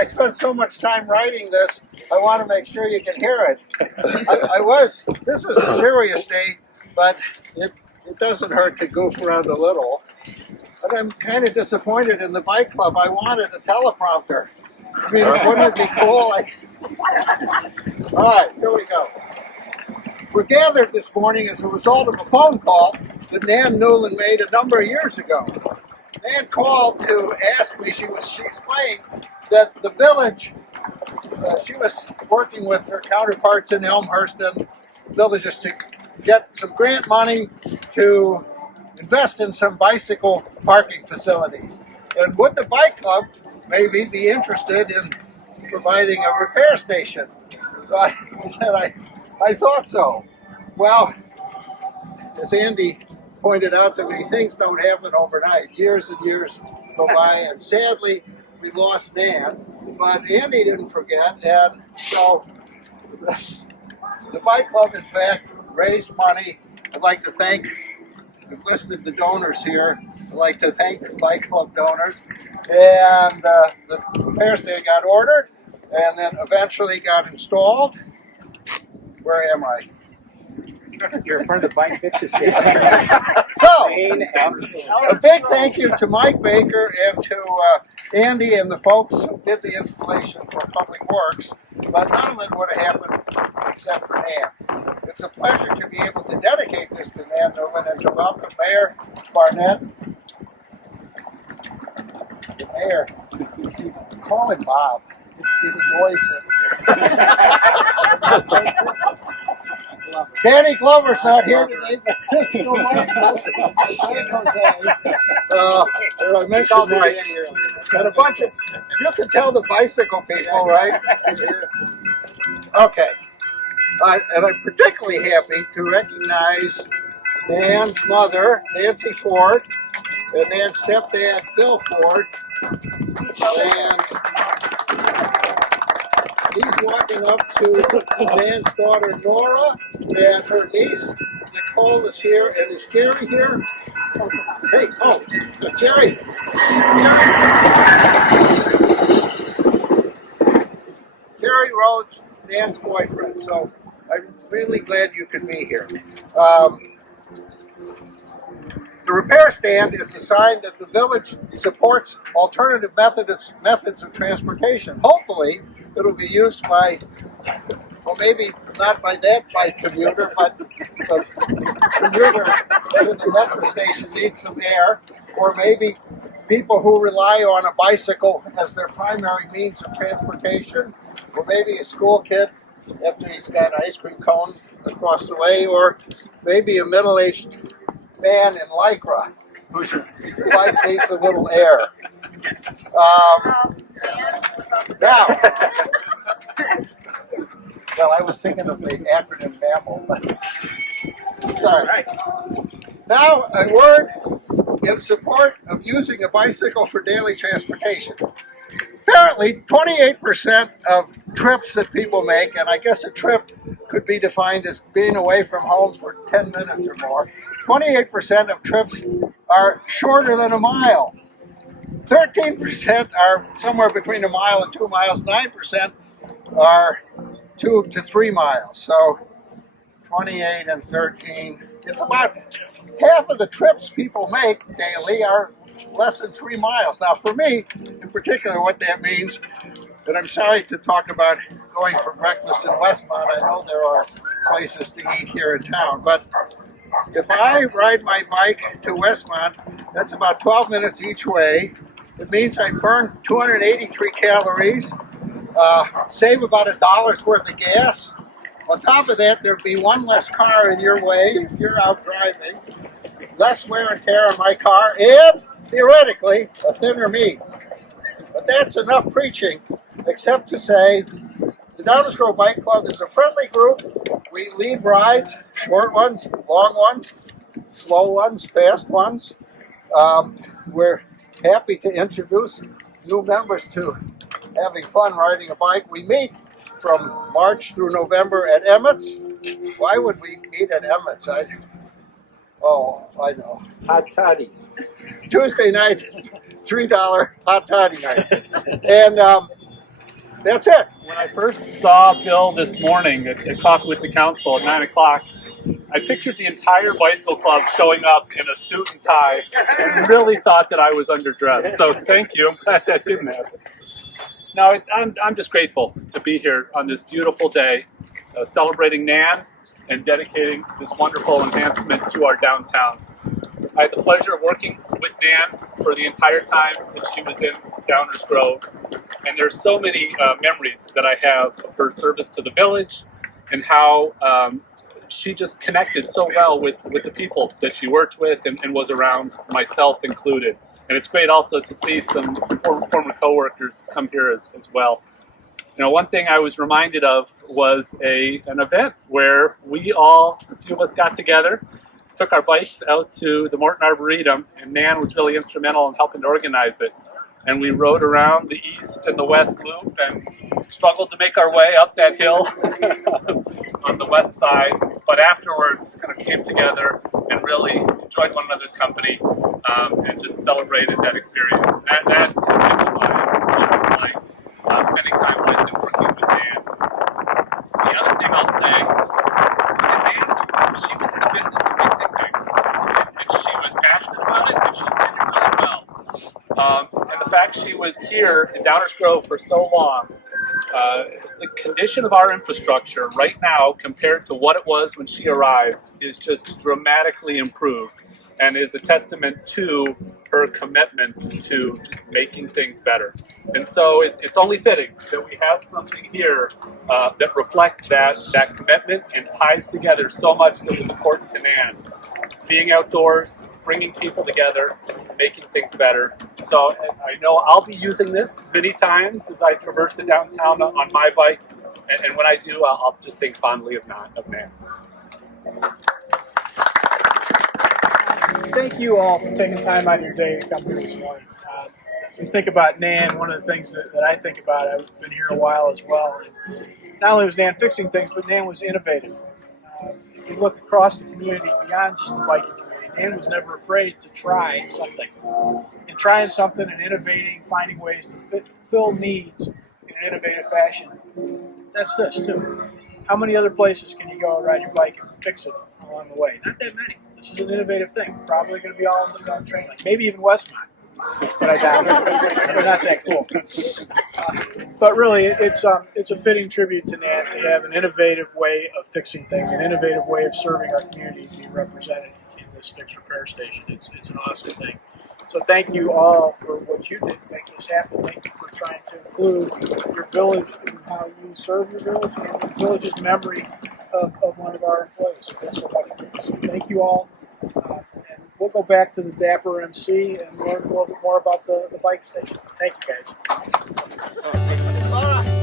I spent so much time writing this, I want to make sure you can hear it. This is a serious day, but it doesn't hurt to goof around a little. But I'm kind of disappointed in the bike club. I wanted a teleprompter. I mean, wouldn't it be cool? All right, here we go. We're gathered this morning as a result of a phone call that Nan Newland made a number of years ago. Nan called to ask me, she explained that the village, she was working with her counterparts in Elmhurst and villages to get some grant money to invest in some bicycle parking facilities. And would the bike club maybe be interested in providing a repair station? So I said I thought so. Well, as Andy pointed out to me, things don't happen overnight. Years and years go by, and sadly, we lost Nan. But Andy didn't forget, and so the bike club, in fact, raised money. I'd like to thank, we've listed the donors here. I'd like to thank the bike club donors. And the repair stand got ordered, and then eventually got installed. Where am I? You're in front of the bike fixes station. So, a big thank you to Mike Baker and to Andy and the folks who did the installation for Public Works, but none of it would have happened except for Nan. It's a pleasure to be able to dedicate this to Nan Newland and to welcome Mayor Barnett. The mayor, call him Bob. It annoys him. Danny Glover's not here today, but Crystal Marcos, I mentioned Mike, and a bunch of, you can tell the bicycle people, right? Okay, and I'm particularly happy to recognize Nan's mother, Nancy Ford, and Nan's stepdad, Bill Ford, and he's walking up to Nan's daughter, Nora, and her niece, Nicole, is here. And is Jerry here? Hey, oh, Jerry. Jerry Rhodes, Nan's boyfriend. So I'm really glad you could be here. The repair stand is a sign that the village supports alternative methods of transportation. Hopefully, it'll be used by, well, maybe not by that bike commuter, but because the commuter to the metro station needs some air, or maybe people who rely on a bicycle as their primary means of transportation, or maybe a school kid after he's got an ice cream cone across the way, or maybe a middle-aged man in Lycra whose bike needs a little air. Now, well, I was thinking of the acronym MAML, but sorry. Now, a word in support of using a bicycle for daily transportation. Apparently, 28% of trips that people make, and I guess a trip could be defined as being away from home for 10 minutes or more, 28% of trips are shorter than a mile. 13% are somewhere between a mile and 2 miles. 9% are 2 to 3 miles. So 28 and 13. It's about half of the trips people make daily are less than 3 miles. Now, for me, in particular, what that means, and I'm sorry to talk about going for breakfast in Westmont. I know there are places to eat here in town, but if I ride my bike to Westmont, that's about 12 minutes each way. It means I burn 283 calories, save about $1 worth of gas. On top of that, there'd be one less car in your way if you're out driving, less wear and tear on my car, and theoretically, a thinner me. But that's enough preaching, except to say the Downers Grove Bike Club is a friendly group. We lead rides, short ones, long ones, slow ones, fast ones. We're happy to introduce new members to having fun riding a bike. We meet from March through November at Emmett's. Why would we meet at Emmett's? I know. Hot toddies. Tuesday night, $3 hot toddy night. And That's it. When I first saw Bill this morning at Coffee with the Council at 9 o'clock, I pictured the entire bicycle club showing up in a suit and tie and really thought that I was underdressed. So thank you. I'm glad that didn't happen. No, I'm just grateful to be here on this beautiful day, celebrating Nan and dedicating this wonderful enhancement to our downtown. I had the pleasure of working with Nan for the entire time that she was in Downers Grove, and there's so many memories that I have of her service to the village and how she just connected so well with the people that she worked with and was around, myself included. And it's great also to see some former coworkers come here as well. You know, one thing I was reminded of was an event where a few of us got together, took our bikes out to the Morton Arboretum, and Nan was really instrumental in helping to organize it. And we rode around the east and the west loop and struggled to make our way up that hill on the west side, but afterwards kind of came together and really enjoyed one another's company and just celebrated that experience. And that kind of amplifies spending time with and working with Dan. The other thing I'll say is that Dan, she was in the business of fixing things, and she was passionate about it, and she did it really well. And the fact she was here in Downers Grove for so long, the condition of our infrastructure right now compared to what it was when she arrived is just dramatically improved and is a testament to her commitment to making things better. And so it's only fitting that we have something here that reflects that commitment and ties together so much that was important to Nan. Being outdoors, bringing people together, making things better. So I know I'll be using this many times as I traverse the downtown on my bike, and when I do, I'll just think fondly of Nan. Thank you all for taking time out of your day to come here this morning. As we think about Nan, one of the things that I think about, I've been here a while as well. And not only was Nan fixing things, but Nan was innovative. If you look across the community beyond just the biking community, Nan was never afraid to try something. And trying something and innovating, finding ways to fill needs in an innovative fashion. That's this too. How many other places can you go ride your bike and fix it along the way? Not that many. This is an innovative thing. Probably going to be all in the train, like maybe even Westmont. But I doubt it. They're not that cool. But really, it's a fitting tribute to Nan to have an innovative way of fixing things, an innovative way of serving our community to be represented in this fix repair station. It's an awesome thing. So thank you all for what you did to make this happen. Thank you for trying to include your village in how you serve your village and the village's memory of one of our employees. So that's so much for you. So thank you all. And we'll go back to the Dapper MC and learn a little bit more about the bike station. Thank you, guys.